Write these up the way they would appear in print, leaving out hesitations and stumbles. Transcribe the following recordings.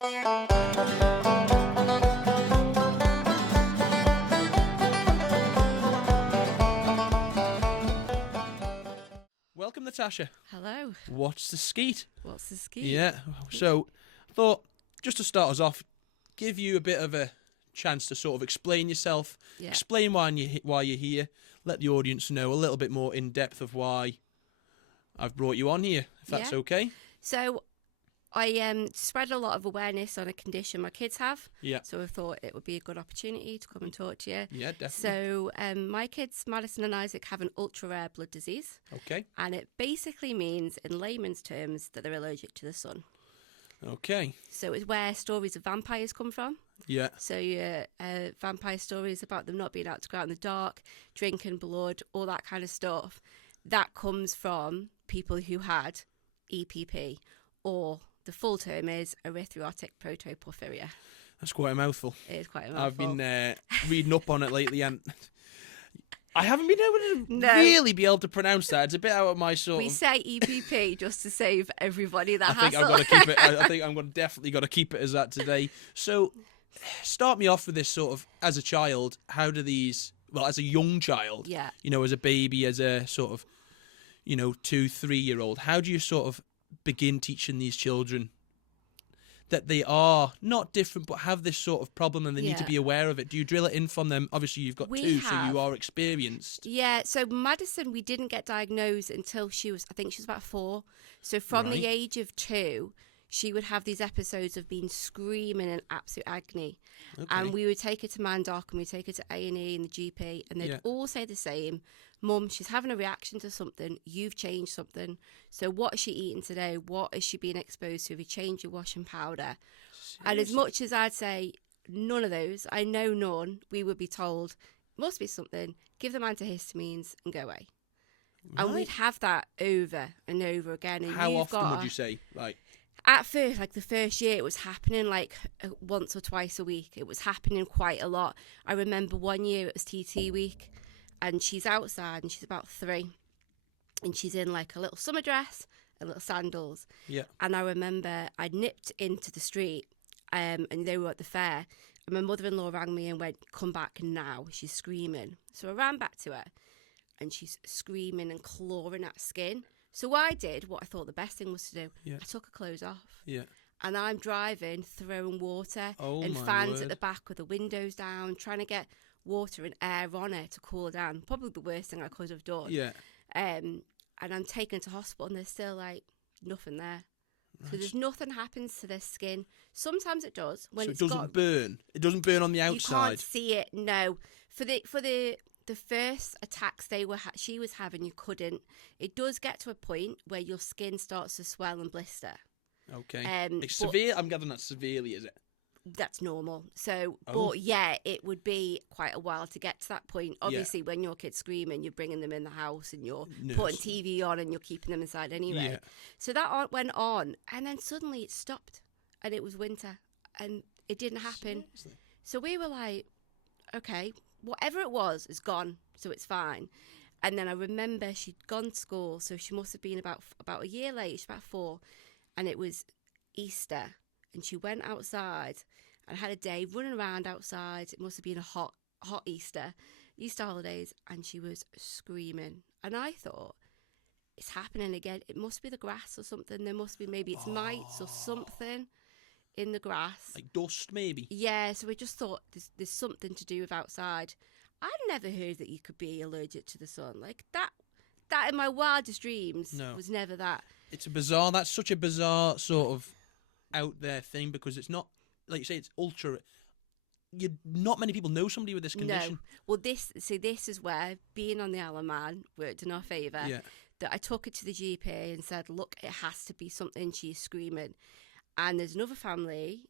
Welcome, Natasha. Hello. What's the skeet? What's the skeet? Yeah, so I thought, just to start us off, give you a bit of a chance to sort of explain yourself, explain why you're here, let the audience know a little bit more in depth of why I've brought you on here, if that's okay. So I spread a lot of awareness on a condition my kids have. Yeah. So I thought it would be a good opportunity to come and talk to you. Yeah, definitely. So my kids, Madison and Isaac, have an ultra-rare blood disease. Okay. And it basically means, in layman's terms, that they're allergic to the sun. Okay. So it's where stories of vampires come from. Yeah. So your vampire stories about them not being able to go out in the dark, drinking blood, all that kind of stuff, that comes from people who had EPP, or the full term is Erythropoietic Protoporphyria. That's quite a mouthful. It is quite a mouthful. I've been reading up on it lately, and I haven't been able to really be able to pronounce that. It's a bit out of my sort We say EPP just to save everybody that hassle. I think I've got to keep it. I think I'm definitely got to keep it as that today. So, start me off with this sort of, as a child, how do these, well, as a young child, you know, as a baby, as a sort of, you know, 2-3-year-old, how do you sort of begin teaching these children that they are not different but have this sort of problem and they need to be aware of it? Do you drill it in from them? Obviously you've got two, so you are experienced. Yeah, so Madison, we didn't get diagnosed until she was, I think she was about 4. So from the age of 2, she would have these episodes of being screaming in absolute agony. Okay. And we would take her to Mandoc and we'd take her to A&E and the GP, and they'd all say the same: Mum, she's having a reaction to something. You've changed something. So what is she eating today? What is she being exposed to? Have you changed your washing powder? Seriously? And as much as I'd say none of those, I know none, we would be told, must be something, give them antihistamines and go away. Right. And we'd have that over and over again. And how often would you say? At first, like the first year, it was happening like once or twice a week. It was happening quite a lot. I remember one year it was TT week, and she's outside and she's about 3, and she's in like a little summer dress and little sandals. Yeah. And I remember I nipped into the street, and they were at the fair, and my mother-in-law rang me and went, "Come back now, she's screaming." So I ran back to her, and she's screaming and clawing at skin. So I did what I thought the best thing was to do. Yeah. I took her clothes off. Yeah. And I'm driving, throwing water and fans at the back with the windows down, trying to get water and air on her to cool her down. Probably the worst thing I could have done. Yeah. And I'm taking her to hospital, and there's still like nothing there. Right. So there's nothing happens to their skin. Sometimes it does when it doesn't burn. It doesn't burn on the outside. You can't see it. No. For the first attacks she was having, you couldn't. It does get to a point where your skin starts to swell and blister. Okay. It's severe. I'm gathering that's severely, is it? That's normal. So, but yeah, it would be quite a while to get to that point. Obviously, when your kid's screaming, you're bringing them in the house and you're putting TV on and you're keeping them inside anyway. Yeah. So that went on, and then suddenly it stopped, and it was winter, and it didn't happen. Seriously? So we were like, okay, whatever it was is gone, so it's fine. And then I remember she'd gone to school, so she must have been about a year late. She's about 4, and it was Easter, and she went outside and had a day running around outside. It must have been a hot Easter holidays, and she was screaming. And I thought, it's happening again. It must be the grass or something. There must be, maybe it's mites or something in the grass. Like dust, maybe? Yeah, so we just thought there's something to do with outside. I'd never heard that you could be allergic to the sun. Like that in my wildest dreams was never that. That's such a bizarre sort of out there thing, because it's not, like you say, it's ultra. Not many people know somebody with this condition. No. Well, this is where being on the Isle of Man worked in our favour. Yeah. That I took it to the GP and said, look, it has to be something. She's screaming. And there's another family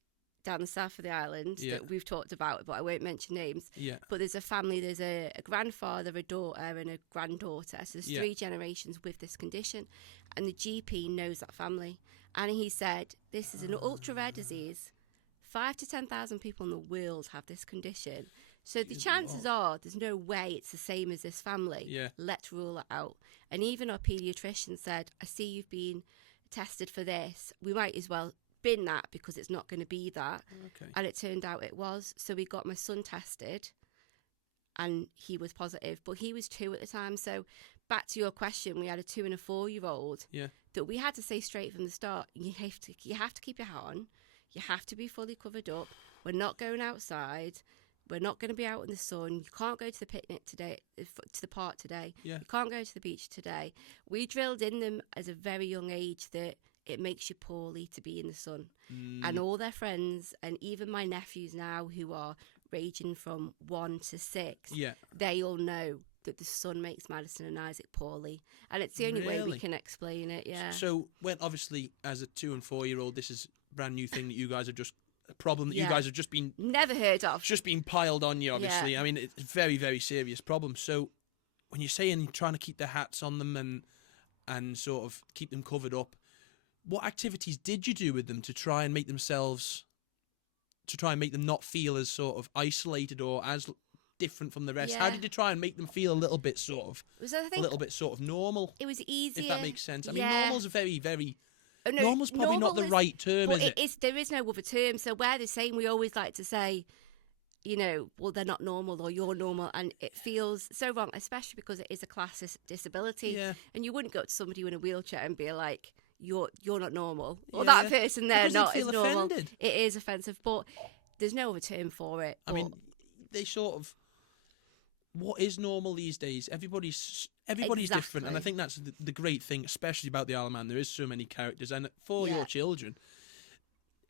down the south of the island that we've talked about, but I won't mention names. Yeah. But there's a family, there's a grandfather, a daughter, and a granddaughter. So there's 3 generations with this condition. And the GP knows that family. And he said, this is an ultra-rare disease. 5,000 to 10,000 people in the world have this condition. So the chances are there's no way it's the same as this family. Yeah. Let's rule it out. And even our paediatrician said, I see you've been tested for this. We might as well been that because it's not going to be that. Okay. And it turned out it was. So we got my son tested and he was positive, but he was 2 at the time. So back to your question, we had a 2 and a 4-year-old that we had to say straight from the start, you have to keep your hat on. You have to be fully covered up. We're not going outside. We're not going to be out in the sun. You can't go to the picnic today, to the park today. Yeah. You can't go to the beach today. We drilled in them as a very young age that it makes you poorly to be in the sun. And all their friends, and even my nephews now who are ranging from 1 to 6, they all know that the sun makes Madison and Isaac poorly. And it's the only way we can explain it, So when, obviously, as a 2 and 4-year-old, this is a brand new thing that you guys have just... A problem that you guys have just been... Never heard of. Just been piled on you, obviously. I mean, it's a very, very serious problem. So when you're saying trying to keep their hats on them and sort of keep them covered up, what activities did you do with them to try and make them not feel as sort of isolated or as different from the rest? How did you try and make them feel a little bit sort of normal? It was easier. If that makes sense. I mean, normal's a very, very... No, normal's probably not the right term, is it? There is no other term. So where they're saying, we always like to say, well, they're not normal or you're normal, and it feels so wrong, especially because it is a class disability. Yeah. And you wouldn't go to somebody in a wheelchair and be like, you're not normal, or that person there not is normal. Offended. It is offensive, but there's no other term for it. I mean, they sort of... What is normal these days? Everybody's different, and I think that's the great thing, especially about the Isle of Man. There is so many characters, and for your children,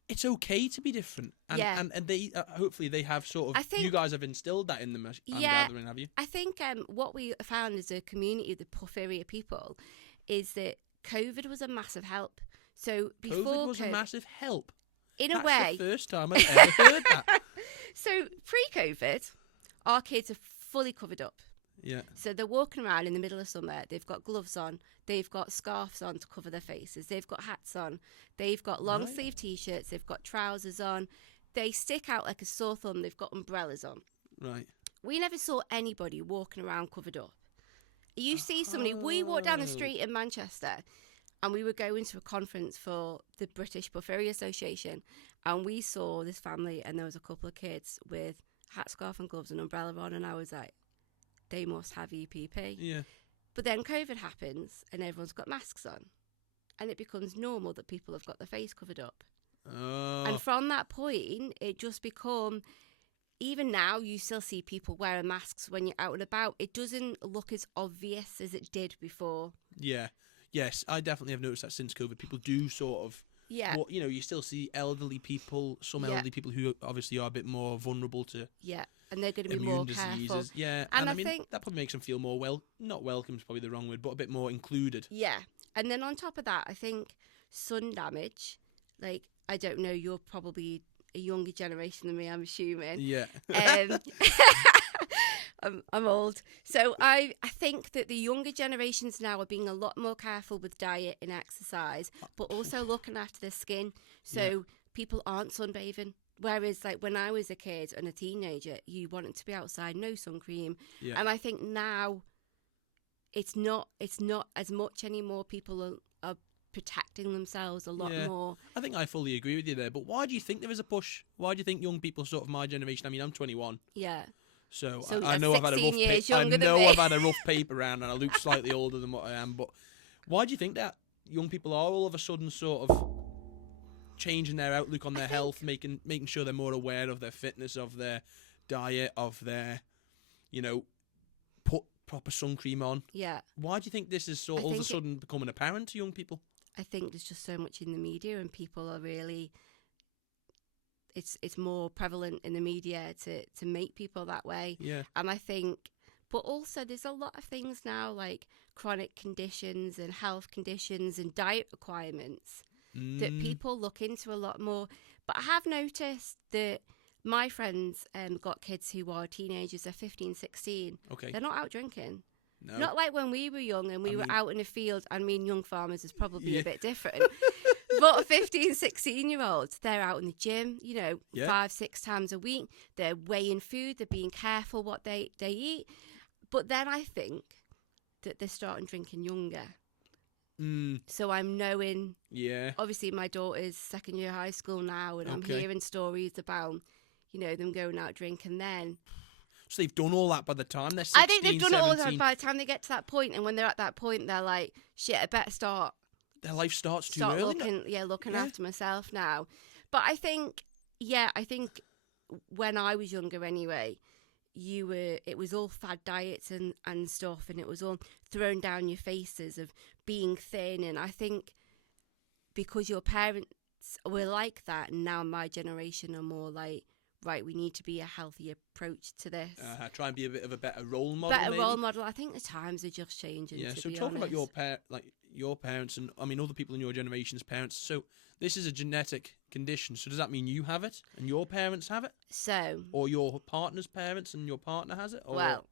it's okay to be different. And they hopefully they have sort of... you guys have instilled that in them, I'm gathering, have you? I think what we found as a community of the porphyria people is that COVID was a massive help. So before COVID was a massive help? In a way. That's the first time I've ever heard that. So pre-COVID, our kids are fully covered up. Yeah. So they're walking around in the middle of summer. They've got gloves on. They've got scarves on to cover their faces. They've got hats on. They've got long sleeve T-shirts. They've got trousers on. They stick out like a sore thumb. They've got umbrellas on. Right. We never saw anybody walking around covered up. You see somebody... We walked down the street in Manchester and we were going to a conference for the British Porphyria Association, and we saw this family and there was a couple of kids with hat, scarf and gloves and umbrella on, and I was like, they must have EPP. Yeah. But then COVID happens and everyone's got masks on, and it becomes normal that people have got their face covered up. Oh. And from that point, it just become... Even now, you still see people wearing masks when you're out and about. It doesn't look as obvious as it did before. Yeah. Yes, I definitely have noticed that since COVID. People do sort of... Yeah. You still see elderly people, elderly people who obviously are a bit more vulnerable to... Yeah, and they're going to be immune more diseases. careful. Yeah, and I mean, think that probably makes them feel more not welcome is probably the wrong word, but a bit more included. Yeah, and then on top of that, I think sun damage, like, I don't know, you're probably a younger generation than me, I'm assuming. Yeah. I'm old. So I think that the younger generations now are being a lot more careful with diet and exercise, but also looking after their skin. So people aren't sunbathing. Whereas, like, when I was a kid and a teenager, you wanted to be outside, no sun cream. Yeah. And I think now it's not as much anymore. People are protecting themselves a lot more. I think I fully agree with you there. But why do you think there is a push? Why do you think young people, sort of my generation, I mean, I'm 21. Yeah. So I know I've had a rough paper around and I look slightly older than what I am. But why do you think that young people are all of a sudden sort of changing their outlook on their health, making sure they're more aware of their fitness, of their diet, of their, put proper sun cream on? Yeah. Why do you think this is all of a sudden becoming apparent to young people? I think there's just so much in the media, and people are really... It's more prevalent in the media to make people that way. Yeah. And I think... But also there's a lot of things now, like chronic conditions and health conditions and diet requirements that people look into a lot more. But I have noticed that my friends got kids who are teenagers, they're 15, 16. Okay. They're not out drinking. No. Not like when we were young and we were out in the field. I mean, young farmers is probably a bit different. But 15, 16-year-olds, they're out in the gym, 5-6 times a week. They're weighing food. They're being careful what they eat. But then I think that they're starting drinking younger. So I'm knowing. Yeah. Obviously, my daughter's second year high school now, and I'm hearing stories about, them going out drinking then. So they've done all that by the time they're 16, I think they've done 17. it all by the time they get to that point, and when they're at that point, they're like, shit, I better start. Their life starts too early. Looking after myself now. But I think when I was younger anyway, it was all fad diets and stuff, and it was all thrown down your faces of being thin. And I think because your parents were like that, and now my generation are more like, right, we need to be a healthy approach to this. Try and be a bit of a better role model. Role model. I think the times are just changing. Yeah. To So be talking honest. about your parents, and I mean other people in your generation's parents. So this is a genetic condition. So does that mean you have it and your parents have it? So. Or your partner's parents and your partner has it? Or well.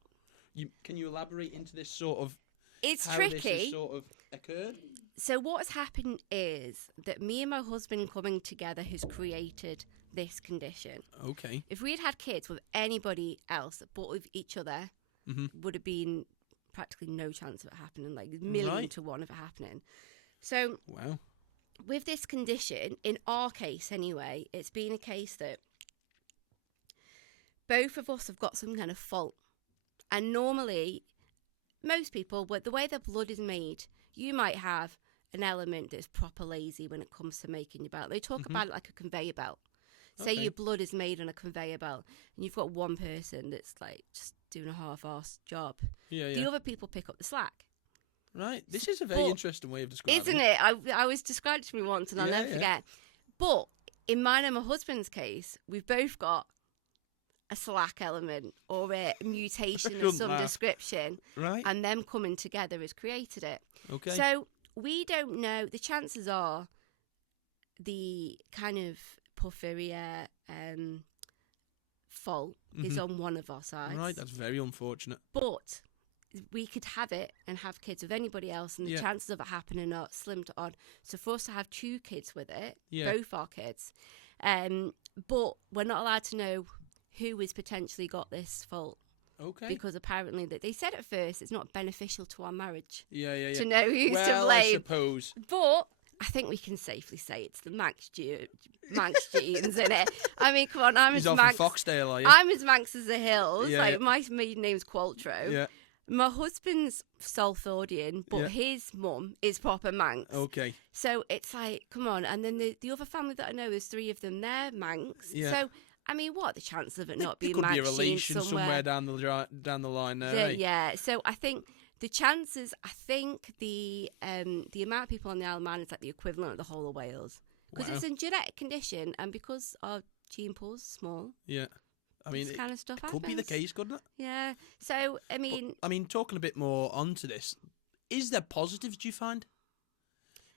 Can you elaborate into this sort of? It's how tricky. This has sort of occurred? So what's happened is that me and my husband coming together has created this condition. Okay. If we had kids with anybody else but with each other, would have been practically no chance of it happening, like a million to one of it happening. So wow. With this condition, in our case anyway, it's been a case that both of us have got some kind of fault. And normally, most people, the way their blood is made, you might have an element that's proper lazy when it comes to making your belt. They talk about it like a conveyor belt. Say your blood is made on a conveyor belt, and you've got one person that's like just doing a half-assed job. Yeah. The other people pick up the slack. Right. This is a very interesting way of describing it. Isn't it? I was described to me once, and I'll never forget. But in mine and my husband's case, we've both got a slack element or a mutation of some description. Right. And them coming together has created it. Okay. So we don't know. The chances are the kind of porphyria fault is on one of our sides. Right, that's very unfortunate. But we could have it and have kids with anybody else, and the chances of it happening are slim to odd. So for us to have 2 kids with it, both our kids, but we're not allowed to know who has potentially got this fault. Okay. Because apparently they said at first it's not beneficial to our marriage. Yeah. To know who's to blame. I suppose. But I think we can safely say it's the Manx genes, isn't it? I mean, come on, He's off in Foxdale, are you? I'm as Manx as the hills. Yeah, my maiden name's Qualtro. Yeah. My husband's Salfordian, but his mum is proper Manx. Okay. So it's like, come on. And then the other family that I know, there's 3 of them, they're Manx. Yeah. So, I mean, what are the chances of it not being could Manx be a relation somewhere down the line there, Yeah. So I think the chances, the amount of people on the Isle of Man is like the equivalent of the whole of Wales. Because it's a genetic condition, and because our gene pool's small. Yeah. I mean, this kind of stuff could be the case, couldn't it? Yeah. So, I mean... talking a bit more onto this, is there positives, do you find?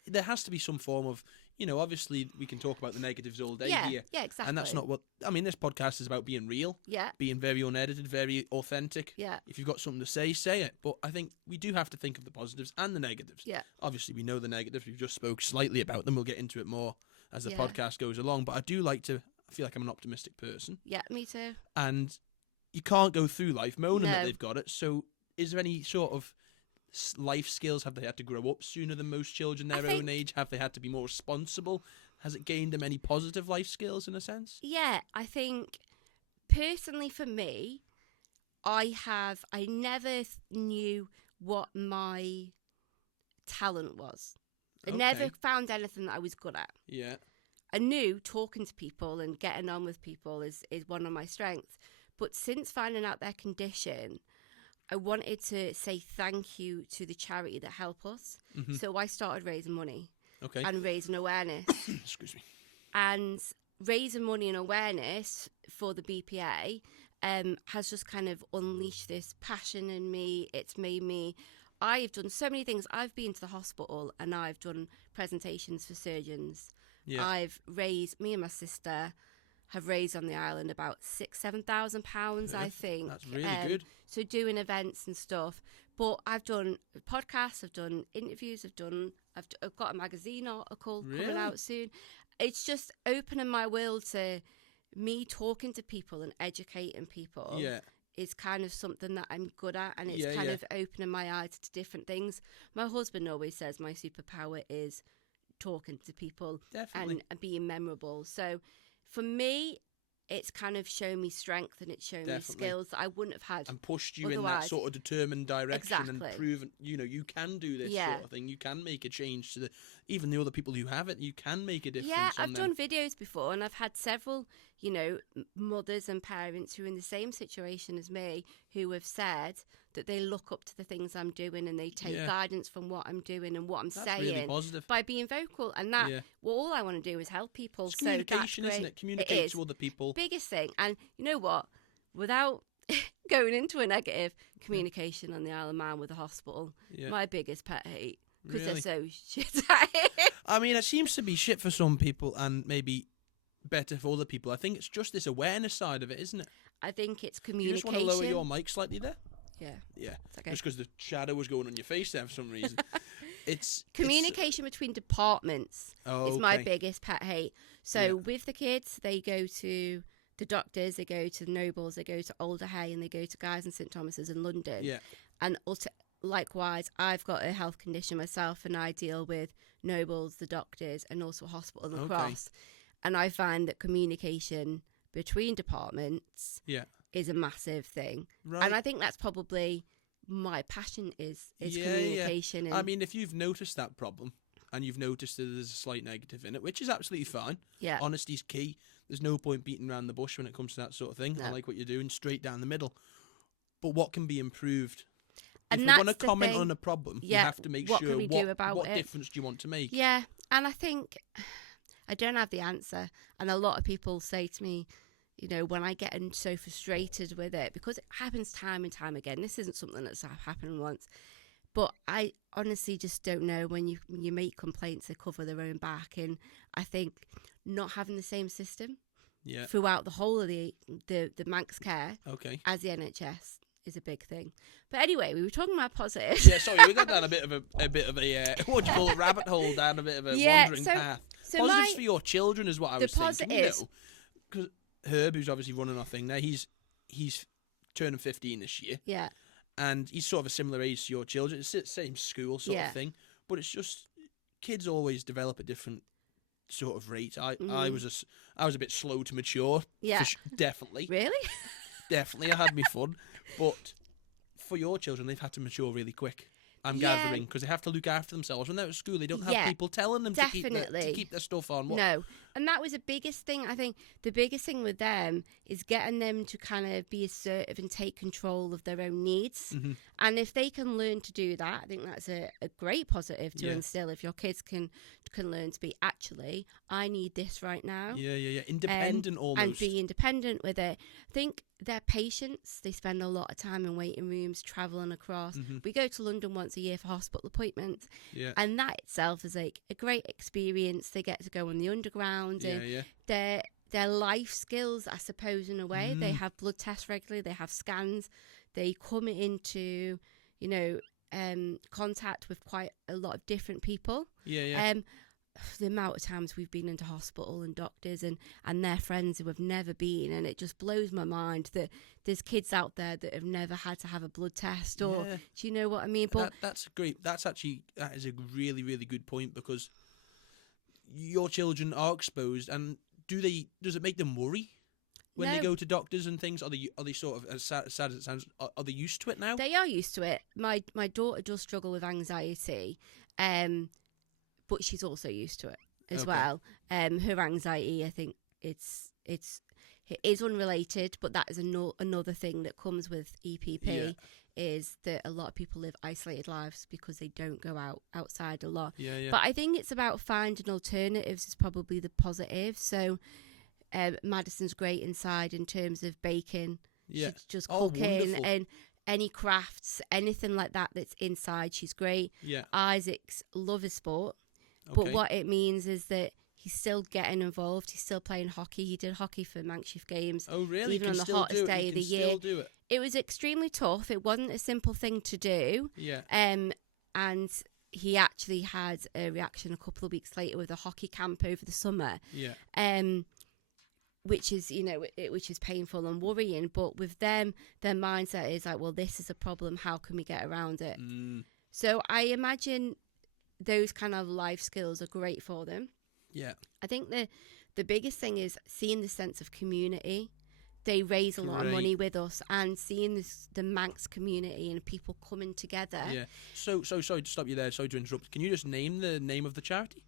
There has to be some form of, obviously we can talk about the negatives all day here. Yeah, exactly. And that's not what... this podcast is about being real. Yeah. Being very unedited, very authentic. Yeah. If you've got something to say it. But I think we do have to think of the positives and the negatives. Yeah. Obviously, we know the negatives. We've just spoke slightly about them. We'll get into it more as the podcast goes along. But I do like to... I feel like I'm an optimistic person. Yeah, me too. And you can't go through life moaning that they've got it. So is there any sort of life skills? Have they had to grow up sooner than most children their own age? Have they had to be more responsible? Has it gained them any positive life skills in a sense? Yeah, I think personally for me, I never knew what my talent was. I never found anything that I was good at. Yeah. I knew talking to people and getting on with people is one of my strengths. But since finding out their condition, I wanted to say thank you to the charity that help us. Mm-hmm. So I started raising money and raising awareness. Excuse me. And raising money and awareness for the BPA has just kind of unleashed this passion in me. It's made me... I've done so many things. I've been to the hospital and I've done presentations for surgeons. Yeah. Me and my sister have raised on the island about £6,000-7,000, I think. That's really good. So doing events and stuff. But I've done podcasts, I've done interviews, I've got a magazine article coming out soon. It's just opening my world to me talking to people and educating people. Yeah. is kind of something that I'm good at, and it's kind of opening my eyes to different things. My husband always says my superpower is talking to people and being memorable. So for me, it's kind of shown me strength, and it's shown me skills that I wouldn't have had. And pushed you otherwise. In that sort of determined direction and Exactly. proven, you can do this sort of thing. You can make a change to even the other people who have it. You can make a difference. Yeah, I've done videos before, and I've had several, mothers and parents who are in the same situation as me who have said that they look up to the things I'm doing, and they take guidance from what I'm doing and what I'm saying really positive. by being vocal. And that, all I want to do is help people. It's communication, isn't it? Communicate to other people. Biggest thing. And you know what? Without going into a negative, communication on the Isle of Man with the hospital, my biggest pet hate. Because they're so shit at it. I mean, it seems to be shit for some people and maybe better for other people. I think it's just this awareness side of it, isn't it? I think it's communication. You just want to lower your mic slightly there? Yeah. Yeah. Okay. Just because the shadow was going on your face there for some reason. It's communication between departments is my biggest pet hate. So with the kids, they go to the doctors, they go to the Nobles, they go to Alder Hey, and they go to Guy's and St Thomas's in London. Yeah. And likewise, I've got a health condition myself, and I deal with Nobles, the doctors, and also a hospital and the Cross. And I find that communication between departments is a massive thing. Right. And I think that's probably my passion is communication. Yeah. I mean, if you've noticed that problem and you've noticed that there's a slight negative in it, which is absolutely fine. Yeah. Honesty's key. There's no point beating around the bush when it comes to that sort of thing. No. I like what you're doing, straight down the middle. But what can be improved? If we're going to comment on a problem, you have to make sure what difference do you want to make? Yeah, and I think I don't have the answer. And a lot of people say to me, when I get so frustrated with it, because it happens time and time again. This isn't something that's happened once. But I honestly just don't know. When you make complaints, they cover their own back. And I think not having the same system throughout the whole of the Manx care as the NHS is a big thing. But anyway, we were talking about positives. Yeah, sorry, we got down a bit of a what do you call it, rabbit hole, down a bit of a wandering path. So positives for your children is what I was thinking. Because Herb, who's obviously running our thing now, he's turning 15 this year. Yeah. And he's sort of a similar age to your children. It's the same school sort of thing. But it's just, kids always develop at different sort of rates. I was a bit slow to mature. Yeah. Definitely. Really? Definitely. I had me fun. But for your children, they've had to mature really quick. I'm gathering, because they have to look after themselves. When they're at school, they don't have people telling them to keep their stuff on. No. And that was the biggest thing. I think the biggest thing with them is getting them to kind of be assertive and take control of their own needs. Mm-hmm. And if they can learn to do that, I think that's a great positive to instill. If your kids can learn to be, actually, I need this right now. Yeah. Independent almost. And be independent with it. I think their patients, they spend a lot of time in waiting rooms, travelling across. Mm-hmm. We go to London once a year for hospital appointments. Yeah. And that itself is like a great experience. They get to go on the underground. And their life skills, I suppose, in a way. They have blood tests regularly. They have scans. They come into, contact with quite a lot of different people. The amount of times we've been into hospital and doctors and their friends who have never been, and it just blows my mind that there's kids out there that have never had to have a blood test, or do you know what I mean? But that is a really, really good point, because your children are exposed, and does it make them worry when they go to doctors and things? Are they sort of, as sad as it sounds, are they used to it now? They are used to it. My daughter does struggle with anxiety, but she's also used to it as well. Her anxiety, I think it is unrelated, but that is another thing that comes with EPP, is that a lot of people live isolated lives because they don't go outside a lot. But I think it's about finding alternatives is probably the positive. So Madison's great inside in terms of baking. She's just cooking and any crafts, anything like that that's inside, she's great. Isaac's love his sport. But what it means is that he's still getting involved. He's still playing hockey. He did hockey for Manx Games. Oh, really? Even on the hottest day of the year. It was extremely tough. It wasn't a simple thing to do. Yeah. And he actually had a reaction a couple of weeks later with a hockey camp over the summer. Yeah. which is, you know, which is painful and worrying. But with them, their mindset is like, well, this is a problem. How can we get around it? So I imagine those kind of life skills are great for them. Yeah. I think the biggest thing is seeing the sense of community. They raise a lot of money with us, and seeing the Manx community and people coming together. Yeah. So sorry to stop you there. Sorry to interrupt. Can you just name the name of the charity?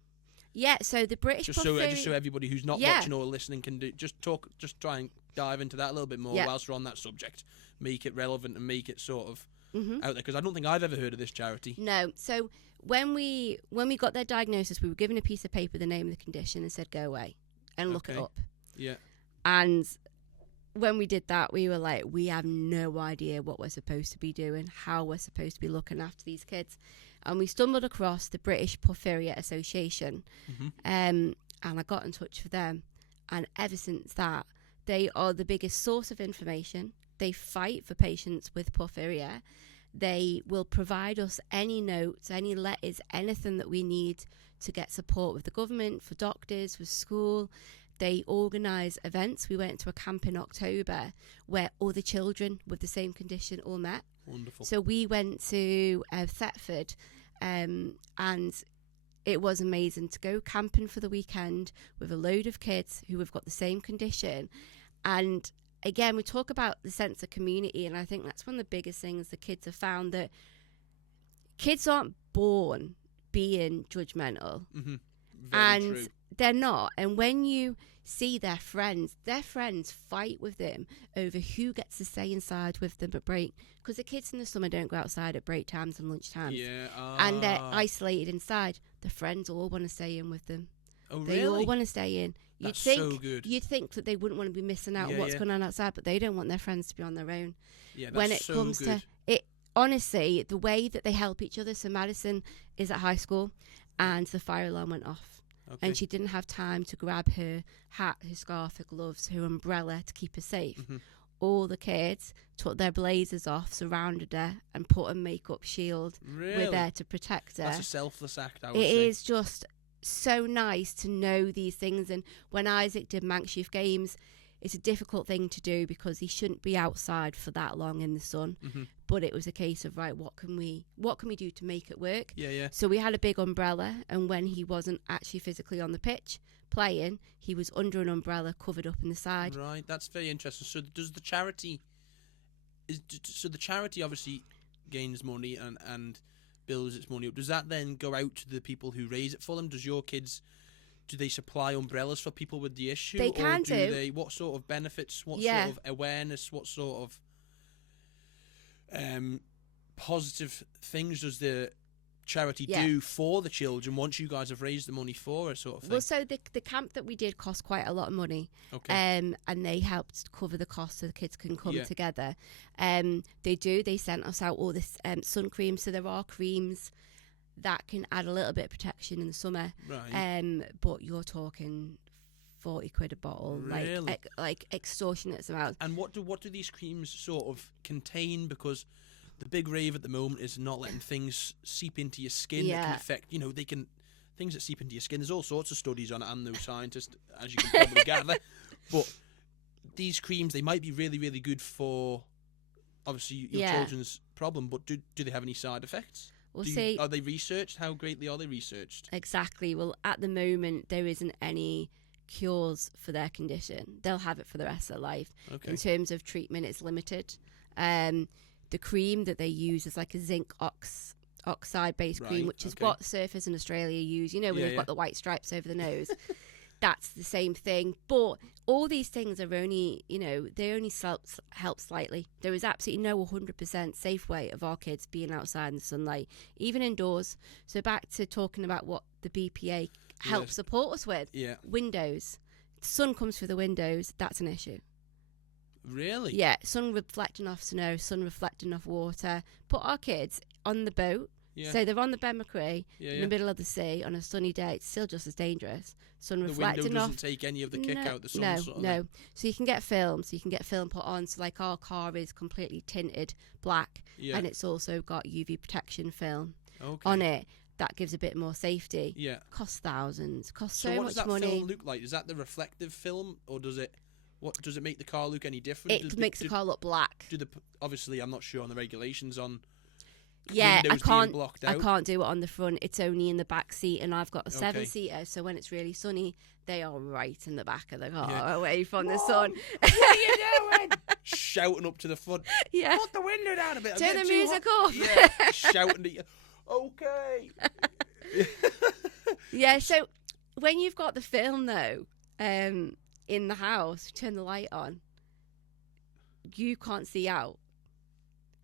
Yeah. So the British just so everybody who's not watching or listening can just try and dive into that a little bit more whilst we're on that subject. Make it relevant and make it sort of out there, because I don't think I've ever heard of this charity. No. So when we got their diagnosis, we were given a piece of paper, the name of the condition, and said go away and look it up. Yeah. And when we did that, we were like, we have no idea what we're supposed to be doing, how we're supposed to be looking after these kids. And we stumbled across the British Porphyria Association, and I got in touch with them. And ever since that, they are the biggest source of information. They fight for patients with porphyria. They will provide us any notes, any letters, anything that we need to get support with the government, for doctors, with school. They organise events. We went to a camp in October where all the children with the same condition all met. Wonderful. So we went to Thetford, and it was amazing to go camping for the weekend with a load of kids who have got the same condition. And again, we talk about the sense of community, and I think that's one of the biggest things the kids have found, that kids aren't born being judgmental. Very true. They're not. And when you see their friends fight with them over who gets to stay inside with them at break, because the kids in the summer don't go outside at break times and lunch times. And they're isolated inside. The friends all want to stay in with them. Oh, really? They all want to stay in. That's so good. You'd think that they wouldn't want to be missing out on what's going on outside, but they don't want their friends to be on their own. Yeah, that's when it so comes good. to it, honestly, the way that they help each other. So Madison is at high school, and the fire alarm went off. Okay. And she didn't have time to grab her hat, her scarf, her gloves, her umbrella to keep her safe. All the kids took their blazers off, surrounded her, and put a makeup shield with her to protect her. That's a selfless act, I would say. It is just so nice to know these things. And when Isaac did Manx Youth Games, it's a difficult thing to do because he shouldn't be outside for that long in the sun. But it was a case of, right, what can we do to make it work? So we had a big umbrella, and when he wasn't actually physically on the pitch playing, he was under an umbrella covered up in the side. Right, that's very interesting. So does the charity the charity obviously gains money and builds its money up. Does that then go out to the people who raise it for them? Does your kids, do they supply umbrellas for people with the issue? They can or do. They, what sort of benefits, what sort of awareness, what sort of positive things does the charity do for the children once you guys have raised the money for it, sort of thing? Well, so the camp that we did cost quite a lot of money. And they helped cover the cost so the kids can come together. They sent us out all this sun cream, so there are creams that can add a little bit of protection in the summer. Right. But you're talking 40 quid a bottle, really? like extortionate amounts. And what do these creams sort of contain? Because the big rave at the moment is not letting things seep into your skin that can affect, things that seep into your skin. There's all sorts of studies on it. I'm no scientist, as you can probably gather. But these creams, they might be really, really good for, obviously, your children's problem, but do they have any side effects? Are they researched? How greatly are they researched? Exactly. Well, at the moment, there isn't any cures for their condition. They'll have it for the rest of their life. In terms of treatment, it's limited. The cream that they use is like a zinc oxide based cream, which is what surfers in Australia use. When they've got the white stripes over the nose. That's the same thing. But all these things are only, they only help slightly. There is absolutely no 100% safe way of our kids being outside in the sunlight, even indoors. So back to talking about what the BPA helps support us with. Windows. The sun comes through the windows. That's an issue. Really? Yeah, sun reflecting off snow, sun reflecting off water. Put our kids on the boat. So they're on the Ben McCree in the middle of the sea on a sunny day. It's still just as dangerous. Sun reflecting off. The window doesn't take any of the kick out the sun. No. So you can get film. So you can get film put on. So like our car is completely tinted black, and it's also got UV protection film on it. That gives a bit more safety. Costs thousands. Costs so much money. So what does that film look like? Is that the reflective film, or does it? What does it make the car look any different? It makes the car look black. Obviously, I'm not sure on the regulations on. Yeah, windows being blocked out. I can't do it on the front. It's only in the back seat, and I've got a 7-seater. So when it's really sunny, they are right in the back of the car, away from the sun. What are you doing? Shouting up to the front. Yeah. Put the window down a bit. Turn the music off. Yeah. Shouting at you. Okay. Yeah. So when you've got the film though, in the house, turn the light on. You can't see out.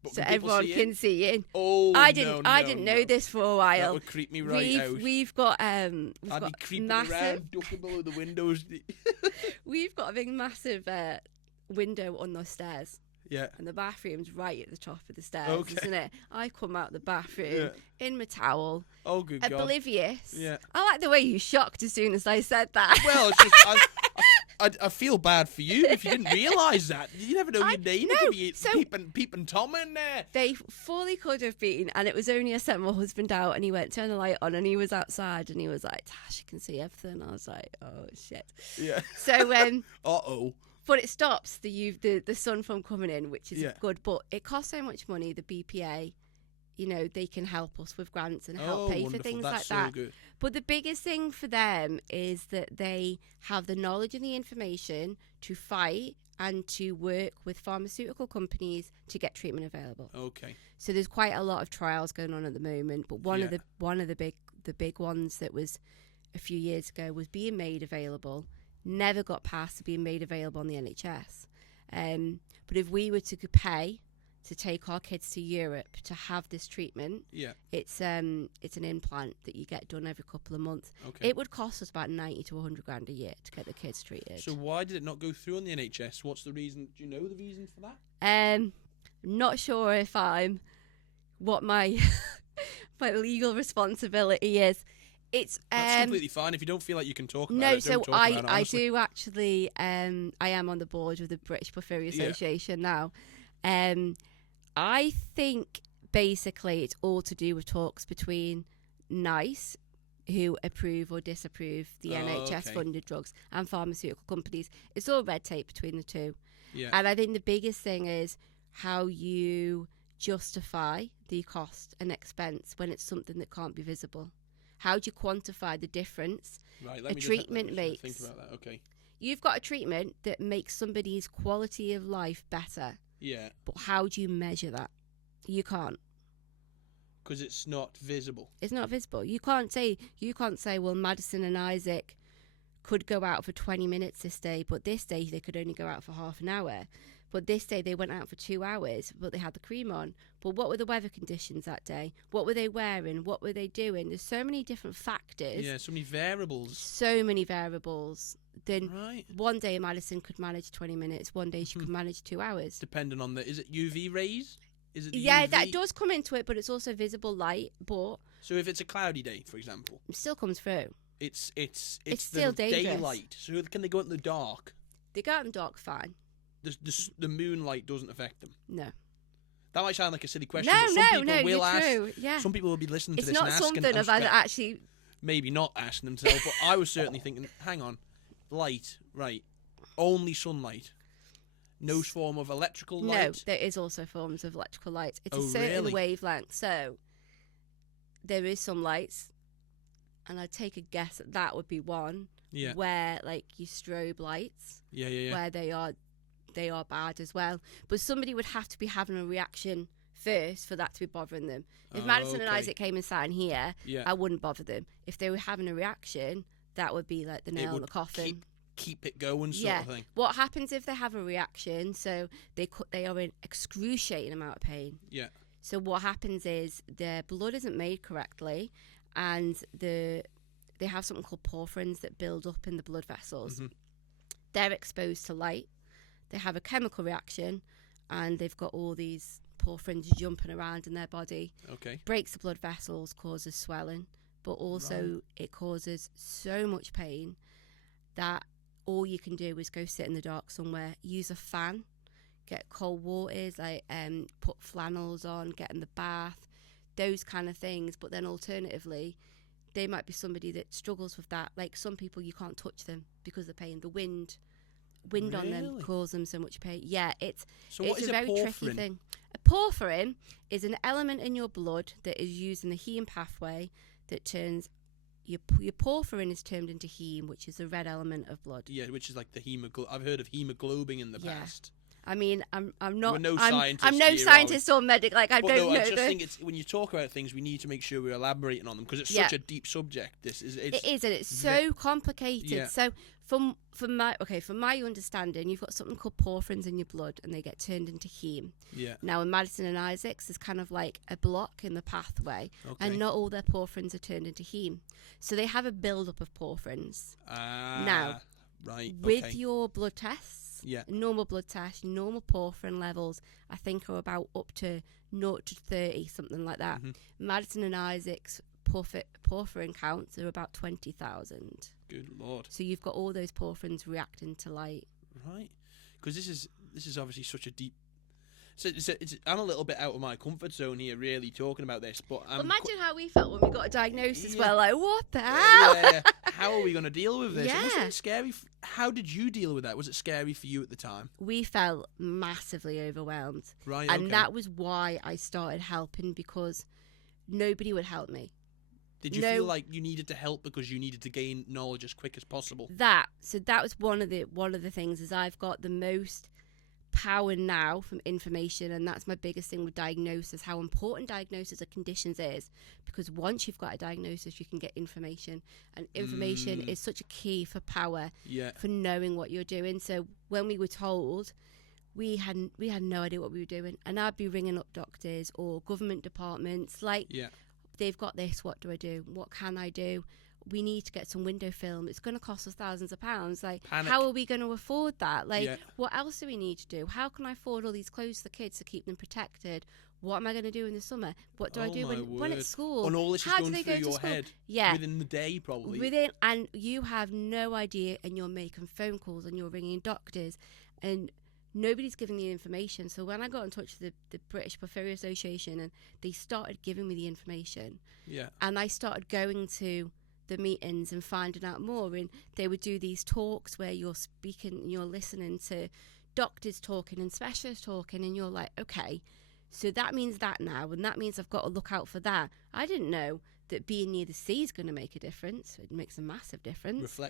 But so everyone can see in. Oh, I didn't know this for a while. That would creep me out. We've got I'd be creeping around, ducking below the windows. We've got a big massive window on the stairs. Yeah. And the bathroom's right at the top of the stairs, isn't it? I come out the bathroom in my towel. Oh, good God. Oblivious. Yeah. I like the way you shocked as soon as I said that. Well, it's just, I feel bad for you if you didn't realise that. You never know your name. There could be peeping Tom in there. They fully could have been, and it was only I sent my husband out, and he went, turn the light on, and he was outside, and he was like, Tash, you can see everything. I was like, oh, shit. Yeah. So, uh-oh. But it stops the sun from coming in, which is good. But it costs so much money, the BPA, they can help us with grants and help pay for things like that. Good. But the biggest thing for them is that they have the knowledge and the information to fight and to work with pharmaceutical companies to get treatment available. Okay. So there's quite a lot of trials going on at the moment. But one of the big ones that was a few years ago was being made available. Never got past being made available on the NHS. But if we were to pay to take our kids to Europe to have this treatment, it's an implant that you get done every couple of months. Okay. It would cost us about 90 to 100 grand a year to get the kids treated. So why did it not go through on the NHS? What's the reason? Do you know the reason for that? Not sure if what my my legal responsibility is. That's completely fine. If you don't feel like you can talk about it, don't talk about it, I do actually. I am on the board of the British Porphyria Association now. I think basically it's all to do with talks between NICE, who approve or disapprove the NHS-funded drugs, and pharmaceutical companies. It's all red tape between the two. Yeah. And I think the biggest thing is how you justify the cost and expense when it's something that can't be visible. How do you quantify the difference a treatment makes? Think about that. Okay. You've got a treatment that makes somebody's quality of life better. Yeah. But how do you measure that? You can't. Because it's not visible. It's not visible. You can't say, well, Madison and Isaac could go out for 20 minutes this day, but this day they could only go out for half an hour. But this day they went out for 2 hours, but they had the cream on. But what were the weather conditions that day? What were they wearing? What were they doing? There's so many different factors. Yeah, so many variables. So many variables. Then right. One day Madison could manage 20 minutes. One day she could manage 2 hours. Depending on is it UV rays? Is it UV? UV? That does come into it, but it's also visible light. But so if it's a cloudy day, for example, it still comes through. It's still dangerous. Daylight. So can they go out in the dark? They go out in the dark fine. The moonlight doesn't affect them. No. That might sound like a silly question. No, but some people will you're ask, true. Yeah. Some people will be listening to this and asking. It's not something I've actually. Maybe not asking themselves, but I was certainly thinking, hang on, light, right? Only sunlight. No form of electrical light. No, there is also forms of electrical light. It's a certain wavelength. So there is some lights, and I'd take a guess that would be one. Yeah. Where like your strobe lights. Yeah. Where they are bad as well. But somebody would have to be having a reaction first for that to be bothering them. If Madison and Isaac came and sat in here, I wouldn't bother them. If they were having a reaction, that would be like the nail in the coffin. Keep it going sort of thing. What happens if they have a reaction? So they are in excruciating amount of pain. Yeah. So what happens is their blood isn't made correctly, and they have something called porphyrins that build up in the blood vessels. Mm-hmm. They're exposed to light. They have a chemical reaction, and they've got all these porphyrins jumping around in their body. Okay. Breaks the blood vessels, causes swelling, but also it causes so much pain that all you can do is go sit in the dark somewhere, use a fan, get cold waters, like put flannels on, get in the bath, those kind of things. But then alternatively, they might be somebody that struggles with that. Like some people, you can't touch them because of the pain. The wind wind on them cause them so much pain. Yeah, it's what is a very tricky thing. A porphyrin is an element in your blood that is used in the heme pathway that turns your porphyrin is turned into heme, which is the red element of blood. Yeah, which is like the hemoglobin. I've heard of hemoglobin in the past. I mean, I'm not. We're no scientist. I'm no scientist or medic. Like I don't know. I just think it's when you talk about things, we need to make sure we're elaborating on them because it's such a deep subject. It is, and it's so complicated. Yeah. So from my understanding, you've got something called porphyrins in your blood, and they get turned into heme. Yeah. Now in Madison and Isaacs, there's kind of like a block in the pathway, and not all their porphyrins are turned into heme. So they have a build-up of porphyrins. Now, right. With your blood tests. Yeah. Normal blood test, normal porphyrin levels, I think are about up to 0 to 30, something like that. Mm-hmm. Madison and Isaac's porphyrin counts are about 20,000. Good Lord. So you've got all those porphyrins reacting to light. Right. Because this is obviously such a deep... So I'm a little bit out of my comfort zone here, really, talking about this. But imagine how we felt when we got a diagnosis. We're like, what the hell? Yeah. How are we going to deal with this? Yeah. Wasn't it scary? How did you deal with that? Was it scary for you at the time? We felt massively overwhelmed. Right, and that was why I started helping, because nobody would help me. Did you feel like you needed to help because you needed to gain knowledge as quick as possible? That was one of the things is I've got the most power now from information, and that's my biggest thing with diagnosis, how important diagnosis of conditions is, because once you've got a diagnosis you can get information, and information is such a key for power, for knowing what you're doing. So when we were told, we had no idea what we were doing, and I'd be ringing up doctors or government departments like, they've got this, what do I do, what can I do? We need to get some window film. It's going to cost us thousands of pounds. Like, Panic. How are we going to afford that? Like, what else do we need to do? How can I afford all these clothes for the kids to keep them protected? What am I going to do in the summer? What do I do when it's school? And all this is going through your head within the day, probably. And you have no idea, and you're making phone calls and you're ringing doctors, and nobody's giving you information. So when I got in touch with the British Porphyria Association, and they started giving me the information, and I started going to the meetings and finding out more, and they would do these talks where you're speaking, you're listening to doctors talking and specialists talking, and you're like, okay, so that means that now, and that means I've got to look out for that. I didn't know that being near the sea is going to make a difference. It makes a massive difference.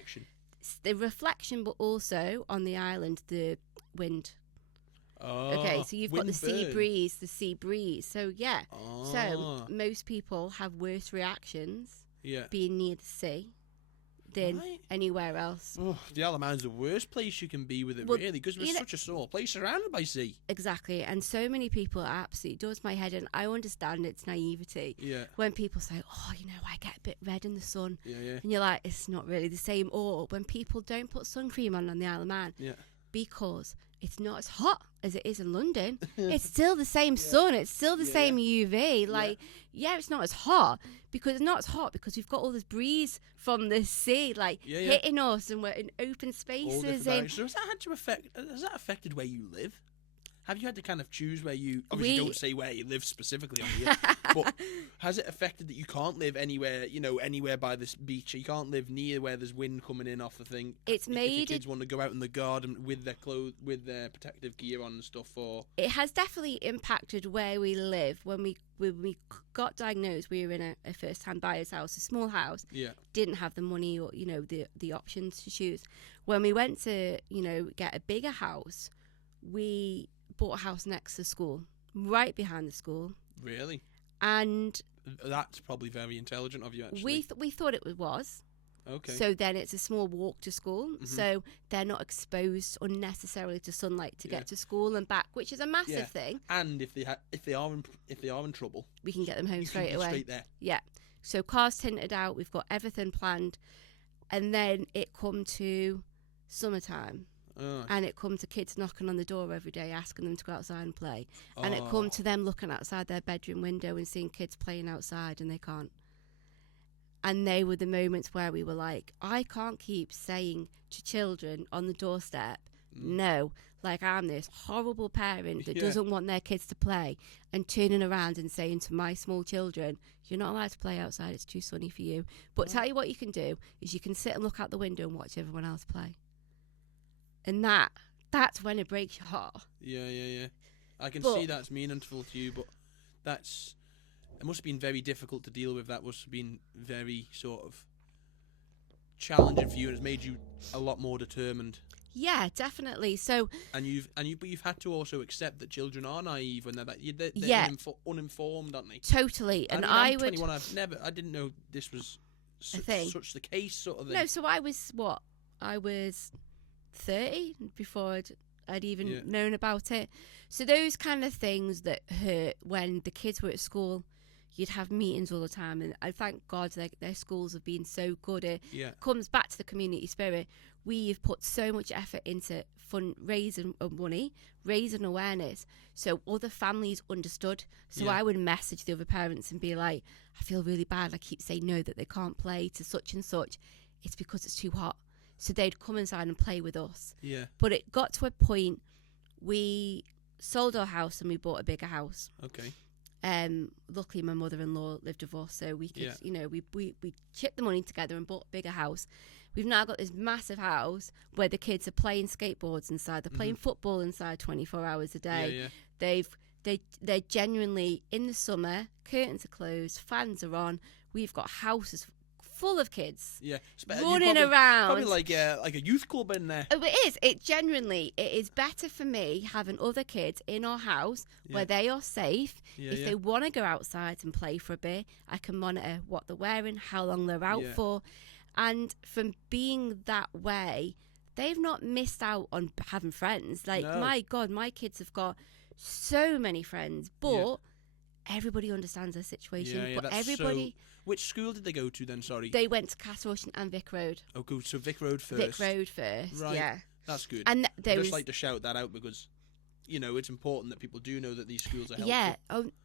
The reflection, but also on the island, the wind. Okay, so you've got the sea breeze. So so most people have worse reactions being near the sea than anywhere else. Oh, the Isle of Man's the worst place you can be with it, really, because we're such a small place surrounded by sea. Exactly, and so many people absolutely does my head, and I understand its naivety. When people say, oh, I get a bit red in the sun, and you're like, it's not really the same. Or when people don't put sun cream on the Isle of Man, because it's not as hot as it is in London. It's still the same sun. It's still the same UV. Like, it's not as hot because we've got all this breeze from the sea, hitting us, and we're in open spaces. So has that affected where you live? Have you had to kind of choose where you... Obviously, don't say where you live specifically on here, but has it affected that you can't live anywhere, anywhere by this beach? You can't live near where there's wind coming in off the thing? If your kids want to go out in the garden with their clothes, with their protective gear on and stuff, or... It has definitely impacted where we live. When we got diagnosed, we were in a first-time buyer's house, a small house. Didn't have the money or, the options to choose. When we went to, get a bigger house, we bought a house next to the school, right behind the school. Really? And that's probably very intelligent of you, actually. We thought it was. Okay. So then it's a small walk to school, so they're not exposed unnecessarily to sunlight to get to school and back, which is a massive thing. And if they are in trouble, we can get them home straight away. Straight there. Yeah. So cars tinted out, we've got everything planned, and then it come to summertime. And it come to kids knocking on the door every day asking them to go outside and play. And it come to them looking outside their bedroom window and seeing kids playing outside and they can't. And they were the moments where we were like, I can't keep saying to children on the doorstep, no, like I'm this horrible parent that doesn't want their kids to play, and turning around and saying to my small children, you're not allowed to play outside, it's too sunny for you. But tell you what you can do is you can sit and look out the window and watch everyone else play. And that's when it breaks your heart. Yeah. I can see that's meaningful to you, but it must have been very difficult to deal with. That must have been very sort of challenging for you, and it's made you a lot more determined. Yeah, definitely. So, but you've had to also accept that children are naive when they're uninformed, aren't they? Totally. And I'm 21. I didn't know this was such the case, sort of thing. No, so I was 30 before I'd even known about it. So those kind of things that hurt when the kids were at school, you'd have meetings all the time, and I thank God their schools have been so good. It comes back to the community spirit. We've put so much effort into fundraising money, raising awareness, so other families understood. So I would message the other parents and be like, I feel really bad. I keep saying no, that they can't play to such and such. It's because it's too hot. So they'd come inside and play with us. Yeah. But it got to a point, we sold our house and we bought a bigger house. Okay. Luckily my mother-in-law lived with us, so we could, we chipped the money together and bought a bigger house. We've now got this massive house where the kids are playing skateboards inside. They're playing football inside 24 hours a day. Yeah. They're genuinely, in the summer, curtains are closed, fans are on. We've got houses full of kids running around. Probably like a youth club in there. Oh, it is. It is better for me having other kids in our house where they are safe. If they want to go outside and play for a bit, I can monitor what they're wearing, how long they're out for. And from being that way, they've not missed out on having friends. Like, my God, my kids have got so many friends, but everybody understands their situation. But everybody... Which school did they go to then, sorry? They went to Castle Ocean and Vic Road. Oh, good. So Vic Road first. Vic Road first, right. Yeah. That's good. And I just like to shout that out because, it's important that people do know that these schools are helpful. Yeah,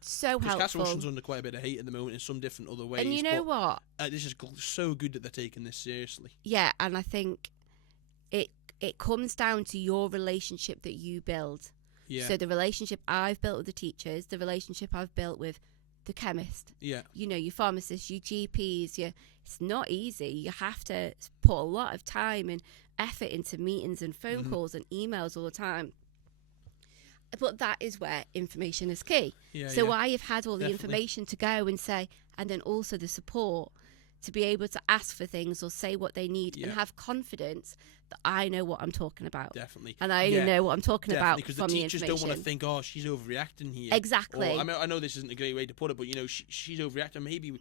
so helpful. Because Castle Ocean's under quite a bit of hate at the moment in some different other ways. And you know what? This is so good that they're taking this seriously. Yeah, and I think it comes down to your relationship that you build. Yeah. So the relationship I've built with the teachers, the relationship I've built with the chemist, your pharmacist, your GPs, it's not easy. You have to put a lot of time and effort into meetings and phone calls and emails all the time. But that is where information is key. So I have had all the information to go and say, and then also the support to be able to ask for things or say what they need and have confidence that I know what I'm talking about. Definitely. And I only know what I'm talking about from the information. Because the teachers don't want to think, oh, she's overreacting here. Exactly. Or, I know this isn't a great way to put it, but, she's overreacting. Maybe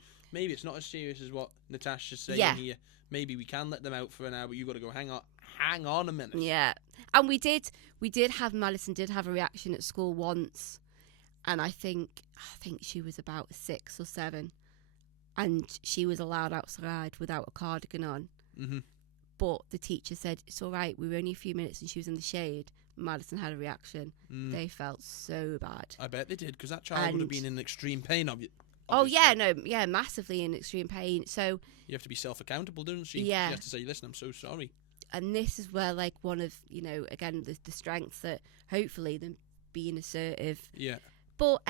it's not as serious as what Natasha's saying here. Maybe we can let them out for an hour, but you've got to go, hang on a minute. Yeah. And Madison did have a reaction at school once. And I think she was about 6 or 7. And she was allowed outside without a cardigan on. Mm-hmm. But the teacher said, it's all right, we were only a few minutes and she was in the shade. Madison had a reaction. They felt so bad. I bet they did, because that child would have been in extreme pain, obviously. Oh, yeah, massively in extreme pain. So you have to be self-accountable, don't you? Yeah. You have to say, listen, I'm so sorry. And this is where, like, one of, again, the strengths that hopefully them being assertive. Yeah. But,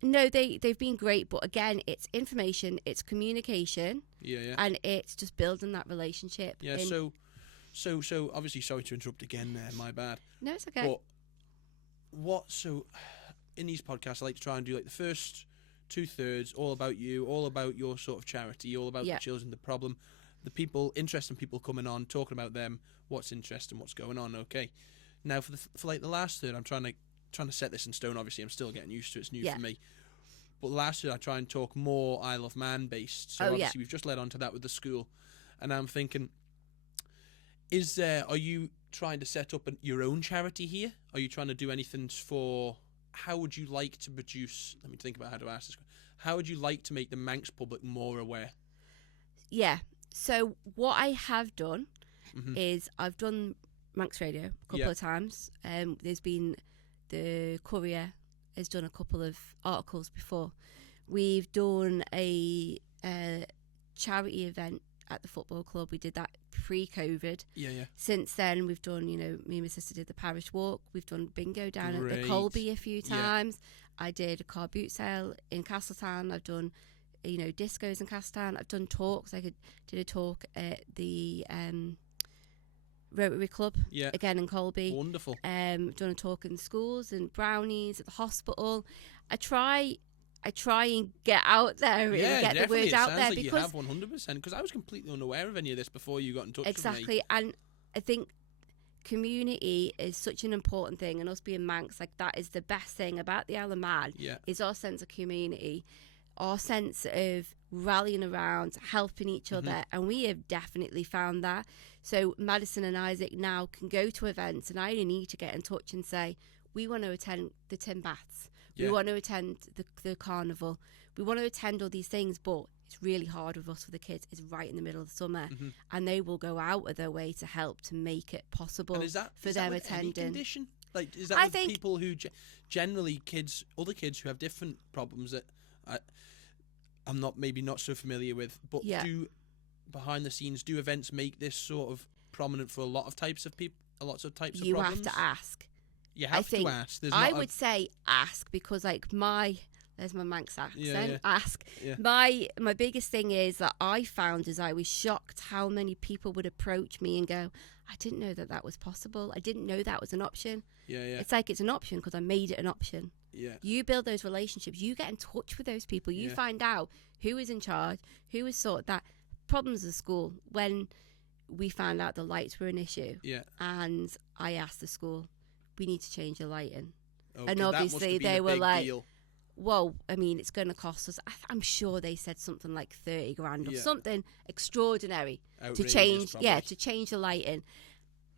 no, they've been great, but again, it's information, it's communication, and it's just building that relationship. Yeah. So obviously, sorry to interrupt again. There, my bad. No, it's okay. But in these podcasts, I like to try and do like the first 2/3 all about you, all about your sort of charity, all about the children, the problem, the people, interesting people coming on, talking about them, what's interesting, what's going on. Okay. Now for the last third, I'm trying to set this in stone. Obviously, I'm still getting used to it. It's new for me. But last year, I try and talk more Isle of Man based. So obviously, we've just led on to that with the school, and I'm thinking, are you trying to set up your own charity here? Are you trying to do anything for? How would you like to produce? Let me think about how to ask this. How would you like to make the Manx public more aware? Yeah. So what I have done is I've done Manx Radio a couple of times. There's been the Courier has done a couple of articles before. We've done a charity event at the football club. We did that pre-COVID. Yeah. Since then, we've done, me and my sister did the parish walk. We've done bingo down at the Colby a few times. I did a car boot sale in Castletown. I've done, discos in Castletown. I've done talks. I did a talk at the Rotary Club, again in Colby. Wonderful. Done a talk in schools and brownies at the hospital. I try and get out there and get the word out there. Like because you have 100%. Because I was completely unaware of any of this before you got in touch with me. Exactly, and I think community is such an important thing, and us being Manx, like that is the best thing about the Isle of Man. Is our sense of community, our sense of rallying around, helping each other, and we have definitely found that. So Madison and Isaac now can go to events, and I only need to get in touch and say, we want to attend the Tim Baths, we want to attend the carnival, we want to attend all these things, but it's really hard with us for the kids. It's right in the middle of the summer, and they will go out of their way to help to make it possible for them attending. Any condition? Like, is that with people who generally other kids who have different problems that I'm not so familiar with, but do behind the scenes, do events make this sort of prominent for a lot of types of people, lots of types of problems? You have to ask. You have to ask. I would say ask, because like there's my Manx accent. Ask. Yeah. My biggest thing is that I found is I was shocked how many people would approach me and go, I didn't know that was possible. I didn't know that was an option. Yeah. It's like it's an option because I made it an option. Yeah. You build those relationships. You get in touch with those people. You find out who is in charge, who is sorted that. Problems at school, when we found out the lights were an issue, and I asked the school, we need to change the lighting. Okay, and obviously they were like, deal. Well, I mean, it's going to cost us, I'm sure they said something like 30 grand or something extraordinary. Outrageous, to change the lighting.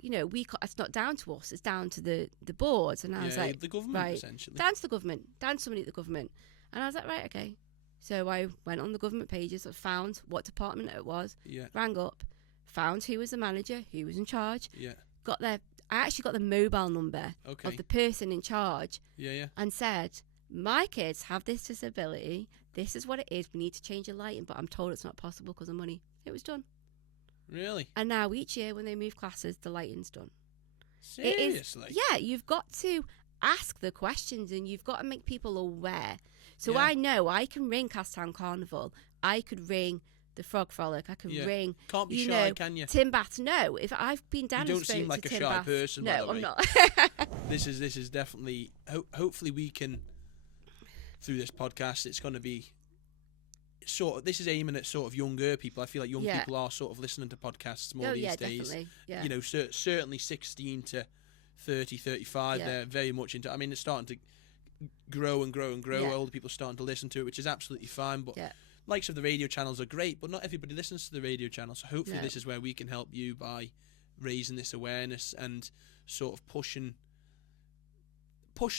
You know, it's not down to us, it's down to the boards. And I was like, the government, essentially. Down to the government, down to somebody at the government. And I was like, right, okay. So I went on the government pages, I found what department it was, rang up, found who was the manager, who was in charge, I actually got the mobile number of the person in charge, and said, my kids have this disability, this is what it is, we need to change the lighting, but I'm told it's not possible because of money. It was done. Really? And now each year when they move classes, the lighting's done. Seriously? You've got to ask the questions and you've got to make people aware. So I know I can ring Castown Carnival, I could ring the Frog Frolic, I can ring. Can't be shy, can you? Tim Baths. No, if I've been down you and spoken don't seem like to a Tim shy Baths, person. No, by the way. I'm not. This is definitely. Hopefully, we can through this podcast. It's going to be this is aiming at sort of younger people. I feel like young people are sort of listening to podcasts more these days. Definitely. Yeah. You know, certainly 16 to 30, 35. They're very much into. I mean, it's starting to grow and grow and grow. Older people are starting to listen to it, which is absolutely fine. But likes of the radio channels are great, but not everybody listens to the radio channel. So hopefully this is where we can help you by raising this awareness and sort of pushing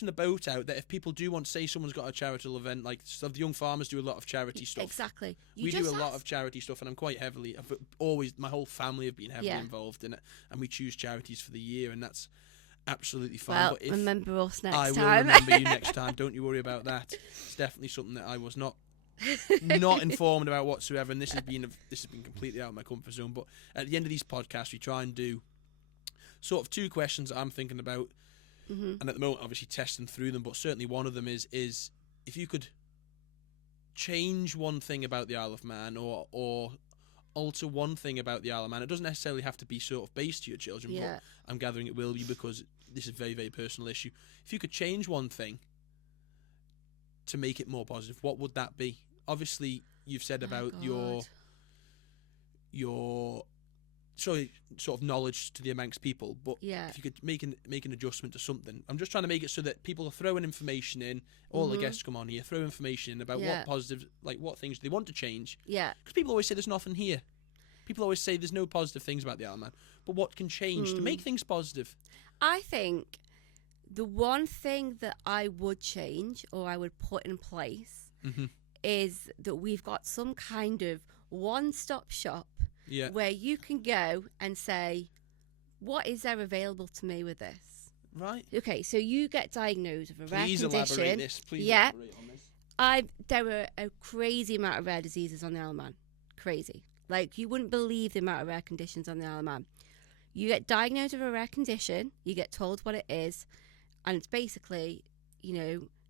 the boat out, that if people do want to say someone's got a charitable event, like the Young Farmers do a lot of charity stuff. Exactly. We do a lot of charity stuff, and I'm quite heavily, my whole family have been heavily involved in it, and we choose charities for the year, and that's absolutely fine. Well, but remember us next time. I will remember you next time. Don't you worry about that. It's definitely something that I was not informed about whatsoever, and this has been completely out of my comfort zone. But at the end of these podcasts, we try and do sort of two questions that I'm thinking about, and at the moment, obviously testing through them. But certainly one of them is if you could change one thing about the Isle of Man, or alter one thing about the Isle of Man. It doesn't necessarily have to be sort of based to your children, but I'm gathering it will be, because this is a very, very personal issue. If you could change one thing to make it more positive, what would that be? Obviously, you've said about your sort of knowledge to the Manx people, but if you could make an adjustment to something. I'm just trying to make it so that people are throwing information in. All the guests come on here, throw information in about what positive, like what things they want to change. Yeah. Because people always say there's nothing here. People always say there's no positive things about the Isle of Man. But what can change to make things positive? I think the one thing that I would change, or I would put in place, is that we've got some kind of one-stop shop where you can go and say, what is there available to me with this? Right. Okay, so you get diagnosed with a rare condition. Please elaborate this. Please elaborate on this. There were a crazy amount of rare diseases on the Isle of Man. Crazy. Like, you wouldn't believe the amount of rare conditions on the Isle of Man. You get diagnosed with a rare condition, you get told what it is, and it's basically,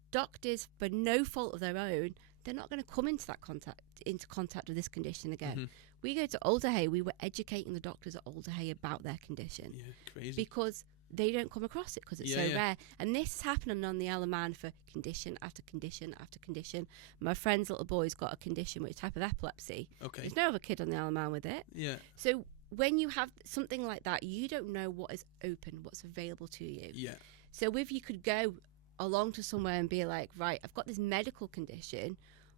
doctors, for no fault of their own, they're not going to come into that contact into contact with this condition again. We go to Alderhay, we were educating the doctors at Alderhay about their condition. Yeah, crazy. Because they don't come across it because it's so rare. And this is happening on the Isle of Man for condition after condition after condition. My friend's little boy's got a condition with a type of epilepsy. Okay. There's no other kid on the Isle of Man with it. Yeah. So when you have something like that, you don't know what is open, what's available to you. Yeah. So if you could go along to somewhere and be like, right, I've got this medical condition,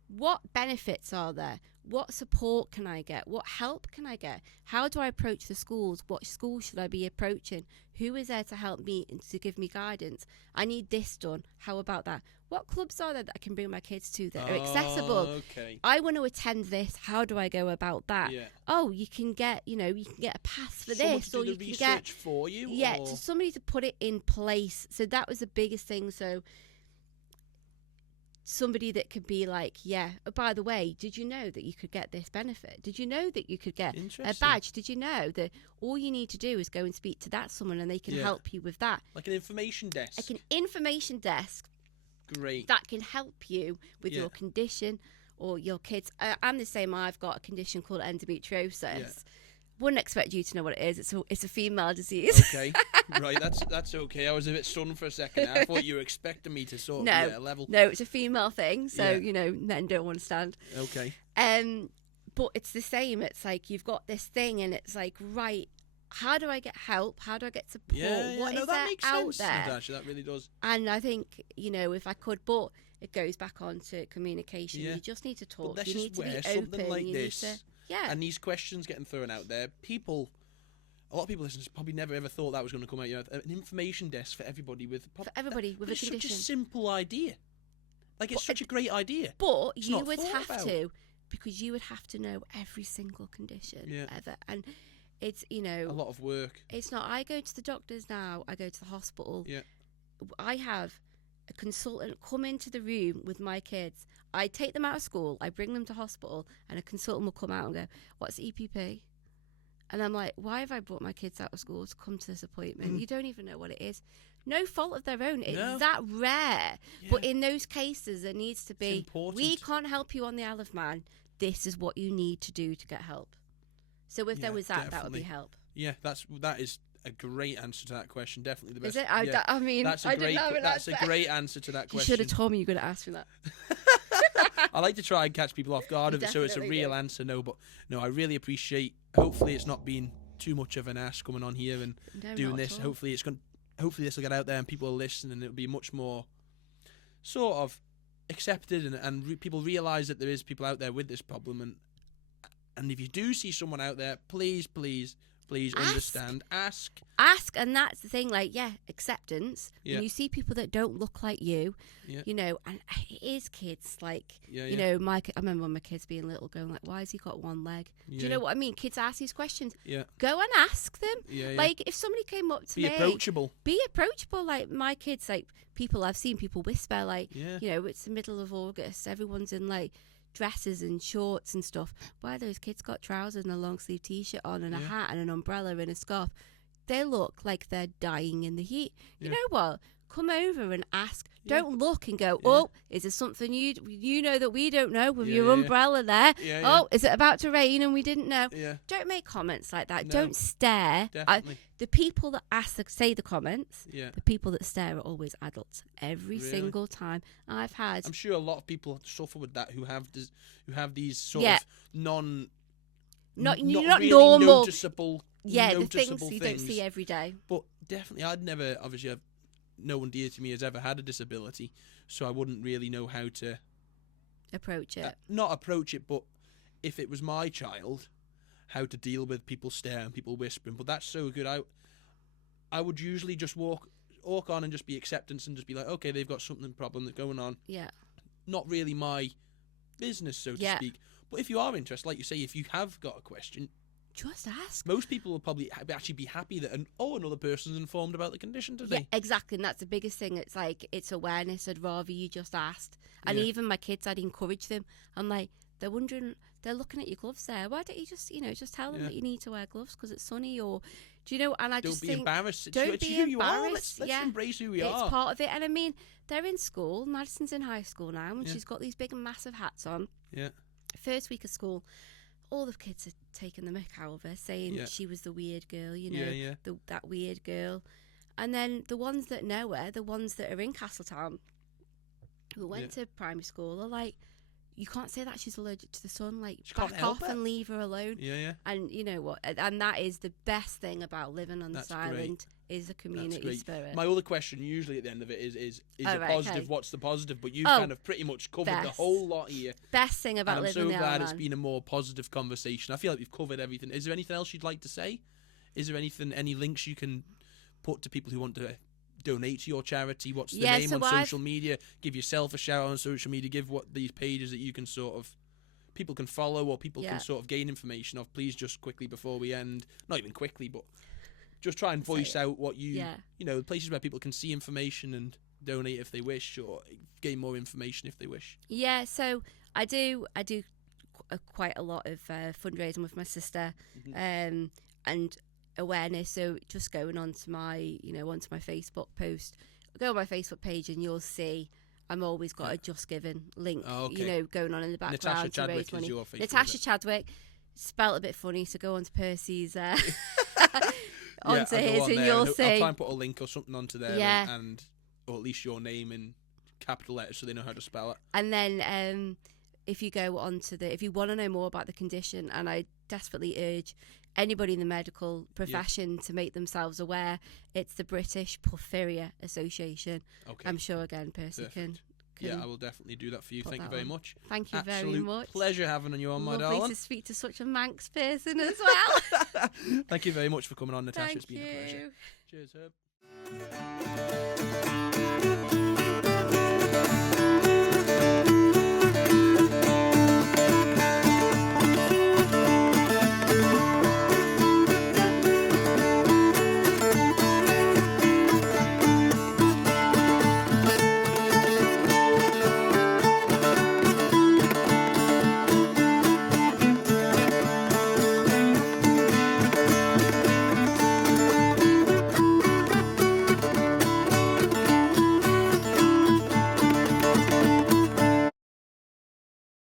what benefits are there? What support can I get? What help can I get? How do I approach the schools? What school should I be approaching? Who is there to help me and to give me guidance? I need this done. How about that? What clubs are there that I can bring my kids to that are accessible? Okay. I want to attend this. How do I go about that? Yeah. Oh, you can get a pass for Someone this, to or do you the can research get for you. to somebody to put it in place. So that was the biggest thing. So somebody that could be like, oh, by the way, did you know that you could get this benefit? Did you know that you could get a badge? Did you know that all you need to do is go and speak to that someone and they can help you with that? Like an information desk. Like an information desk. Great. That can help you with your condition or your kids. I'm the same. I've got a condition called endometriosis. Yeah. Wouldn't expect you to know what it is. It's a female disease. Okay, right. That's okay. I was a bit stunned for a second. I thought you were expecting me to sort of level. No, it's a female thing. So men don't understand. Okay. But it's the same. It's like you've got this thing, and it's like, right, how do I get help? How do I get support? What is there out there? Natasha, that really does. And I think if I could, but it goes back on to communication. You just need to talk. But you need to be open. Something like this. Yeah. And these questions getting thrown out there, a lot of people listening probably never ever thought that was going to come out. An information desk for everybody with a condition. It's such a simple idea. Like, it's such a great idea. But you would have to, because you would have to know every single condition ever. And it's, a lot of work. It's not, I go to the doctors now, I go to the hospital. Yeah. I have a consultant come into the room with my kids. I take them out of school, I bring them to hospital, and a consultant will come out and go, what's EPP? And I'm like, why have I brought my kids out of school to come to this appointment? You don't even know what it is. No fault of their own. It's that rare. Yeah. But in those cases, there needs to be, we can't help you on the Isle of Man. This is what you need to do to get help. So if there was that would be help. Yeah, that is a great answer to that question. Definitely the best. Is it? I mean, that's a great answer to that question. You should have told me you were going to ask me that. I like to try and catch people off guard of it, so it's a real answer. No, I really appreciate. Hopefully, it's not been too much of an ass coming on here and doing this. Hopefully, this will get out there and people will listen, and it'll be much more sort of accepted, and people realise that there is people out there with this problem. And if you do see someone out there, please understand. Ask, and that's the thing. Like, acceptance. Yeah. When you see people that don't look like you, and it is kids. Like, I remember when my kids being little, going like, "Why has he got one leg?" Yeah. Do you know what I mean? Kids ask these questions. Yeah. Go and ask them. Yeah. Like, if somebody came up to me, be approachable. Like, my kids, like, I've seen people whisper, like, it's the middle of August, everyone's in like dresses and shorts and stuff. Why those kids got trousers and a long sleeve t-shirt on and a hat and an umbrella and a scarf? They look like they're dying in the heat. You know what? Come over and ask. Don't look and go, oh, is there something you know that we don't know with your umbrella there? Oh, is it about to rain and we didn't know? Don't make comments like that. No. Don't stare. The people that say the comments, the people that stare are always adults. Every single time I'm sure a lot of people suffer with that who have these sort of not really normal noticeable the things you don't see every day. But definitely, no one dear to me has ever had a disability, so I wouldn't really know how to approach it. Not approach it, but if it was my child, how to deal with people staring, people whispering. But that's so good. I would usually just walk on and just be acceptance and just be like, okay, they've got problem that's going on. Yeah. Not really my business, so to speak. But if you are interested, like you say, if you have got a question, just ask. Most people will probably actually be happy that another person's informed about the condition today. Yeah, exactly, and that's the biggest thing. It's like, it's awareness. I'd rather you just asked. And even my kids, I'd encourage them. I'm like, they're wondering, they're looking at your gloves there. Why don't you just tell them that you need to wear gloves because it's sunny, or do you know? And I just think, don't be embarrassed. It's who you are. Let's embrace who we are. It's part of it. And I mean, they're in school. Madison's in high school now, and she's got these big and massive hats on. Yeah. First week of school, all the kids are taking the mick out of her, saying she was the weird girl, you know, that weird girl. And then the ones that know her, the ones that are in Castletown, who went to primary school, are like, you can't say that she's allergic to the sun. Like, back off and leave her alone. And you know what? And that is the best thing about living on this island, is a community spirit. My other question, usually at the end of it, is it positive? Okay. What's the positive? But you've kind of pretty much covered the whole lot here. Best thing about living on the island. I'm so glad it's been a more positive conversation. I feel like we've covered everything. Is there anything else you'd like to say? Is there any links you can put to people who want to donate to your charity? What's the name on social media? Give yourself a shout out on social media. Give what these pages that you can sort of, people can follow, or people can sort of gain information of. Please, just quickly before we end, not even quickly, but just try and voice out what you know, places where people can see information and donate if they wish, or gain more information if they wish. Yeah, so I do quite a lot of fundraising with my sister, and awareness. So just going onto my Facebook post, go on my Facebook page, and you'll see I'm always got a Just Giving link, going on in the background. Natasha Chadwick is your Facebook. Natasha Chadwick, spelt a bit funny, so go onto Percy's onto his, and you'll see. I'll try and put a link or something onto there, and or at least your name in capital letters so they know how to spell it. And then if you go onto if you want to know more about the condition, and I desperately urge anybody in the medical profession to make themselves aware, it's the British Porphyria Association. Okay. I'm sure, again, Percy can I will definitely do that for you. Thank you very much. Thank you very much. Pleasure having you on, my darling. Lovely to speak to such a Manx person as well. Thank you very much for coming on, Natasha. It's been a pleasure. Cheers, Herb.